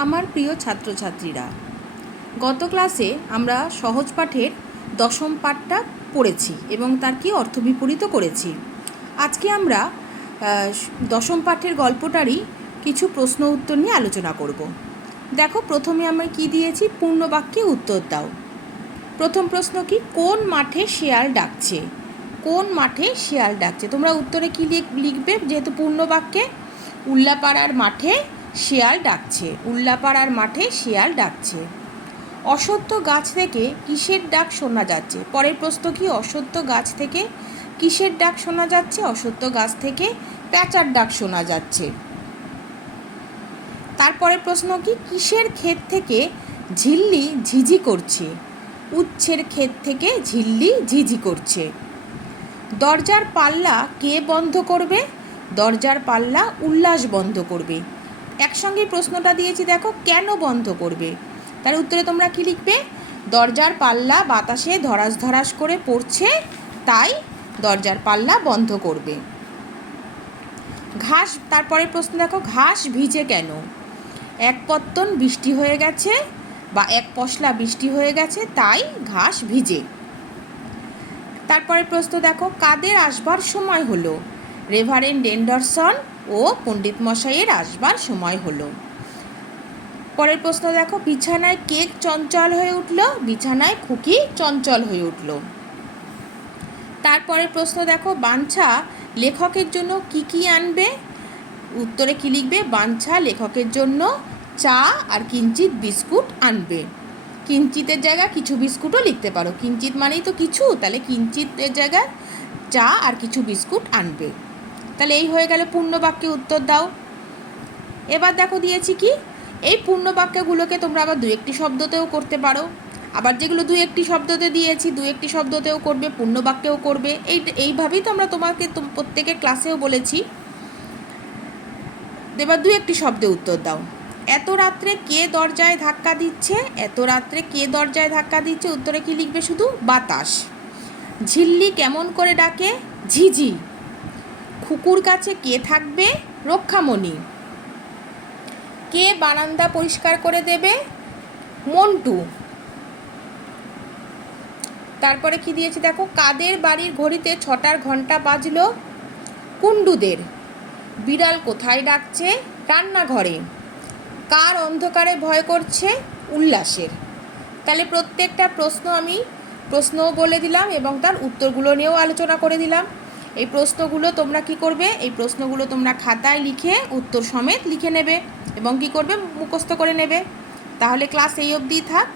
আমার প্রিয় ছাত্রছাত্রীরা, গত ক্লাসে আমরা সহজ পাঠের দশম পাঠটা পড়েছি এবং তার কি অর্থ বিপরীত করেছি। আজকে আমরা দশম পাঠের গল্পটারই কিছু প্রশ্ন উত্তর নিয়ে আলোচনা করব। দেখো, প্রথমে আমরা কি দিয়েছি, পূর্ণ বাক্যে উত্তর দাও। প্রথম প্রশ্ন কি, কোন মাঠে শেয়াল ডাকছে? কোন মাঠে শেয়াল ডাকছে? তোমরা উত্তরে কি লিখবে? যেহেতু পূর্ণ বাক্যে, উল্লাপাড়ার মাঠে শেয়াল ডাকছে। উল্লাপাড়ার মাঠে শেয়াল ডাকছে। অশ্বত্থ গাছ থেকে কিসের ডাক শোনা যাচ্ছে? পরের প্রশ্ন কি, অশ্বত্থ গাছ থেকে কিসের ডাক শোনা যাচ্ছে? অশ্বত্থ গাছ থেকে প্যাঁচার ডাক শোনা যাচ্ছে। তারপরের প্রশ্ন কি, কিসের ক্ষেত থেকে ঝিল্লি ঝিঝি করছে? উচ্ছের ক্ষেত থেকে ঝিল্লি ঝিঝি করছে। দরজার পাল্লা কে বন্ধ করবে? দরজার পাল্লা উল্লাস বন্ধ করবে। একসঙ্গে প্রশ্নটা দিয়েছি, দেখো, কেন বন্ধ করবে? তার উত্তরে তোমরা কি লিখবে? দরজার পাল্লা বাতাসে ধরাস ধরাস করে পড়ছে, তাই দরজার পাল্লা বন্ধ করবে। ঘাস, তারপরে প্রশ্ন দেখো, ঘাস ভিজে কেন? এক পত্তন বৃষ্টি হয়ে গেছে বা এক পশলা বৃষ্টি হয়ে গেছে, তাই ঘাস ভিজে। তারপরে প্রশ্ন দেখো, কাদের আসবার সময় হলো? রেভারেন্ড এন্ডারসন ও পণ্ডিত মশাইয়ের আসবার সময় হলো। পরের প্রশ্ন দেখো, বিছানায় কেক চঞ্চল হয়ে উঠল, বিছানায় খুকি চঞ্চল হয়ে উঠল। তারপরের প্রশ্ন দেখো, বাঞ্ছা লেখকের জন্য কি আনবে? উত্তরে কি লিখবে? বাঞ্ছা লেখকের জন্য চা আর কিঞ্চিত বিস্কুট আনবে। কিঞ্চিতের জায়গায় কিছু বিস্কুটও লিখতে পারো। কিঞ্চিত মানেই তো কিছু, তাহলে কিঞ্চিতের জায়গায় চা আর কিছু বিস্কুট আনবে। তাহলে এই হয়ে গেল পূর্ণ বাক্যে উত্তর দাও। এবার দেখো দিয়েছি কি, এই পূর্ণ বাক্যগুলোকে তোমরা আবার দু একটি শব্দতেও করতে পারো। আবার যেগুলো দু একটি শব্দতে দিয়েছি, দু একটি শব্দতেও করবে, পূর্ণ বাক্যেও করবে। এইভাবেই তো আমরা তোমাকে প্রত্যেকের ক্লাসেও বলেছি। এবার দু একটি শব্দে উত্তর দাও। এত রাত্রে কে দরজায় ধাক্কা দিচ্ছে? এত রাত্রে কে দরজায় ধাক্কা দিচ্ছে? উত্তরে কি লিখবে? শুধু বাতাস। ঝিল্লি কেমন করে ডাকে? ঝিঝি। খুকুর কাছে কে থাকবে? রক্ষামণি। কে বারান্দা পরিষ্কার করে দেবে? মন্টু। তারপরে কি দিয়েছে দেখো, কাদের বাড়ির ঘড়িতে 6টার ঘন্টা বাজলো? কুণ্ডুদের। বিড়াল কোথায় ডাকছে? রান্নাঘরে। কার অন্ধকারে ভয় করছে? উল্লাসের। তাহলে প্রত্যেকটা প্রশ্নও বলে দিলাম এবং তার উত্তরগুলো নিয়েও আলোচনা করে দিলাম। এই প্রশ্নগুলো তোমরা কি করবে? এই প্রশ্নগুলো তোমরা খাতায় লিখে উত্তর সমেত লিখে নেবে এবং কি করবে? মুখস্থ করে নেবে। তাহলে ক্লাস এই অবধিই থাক।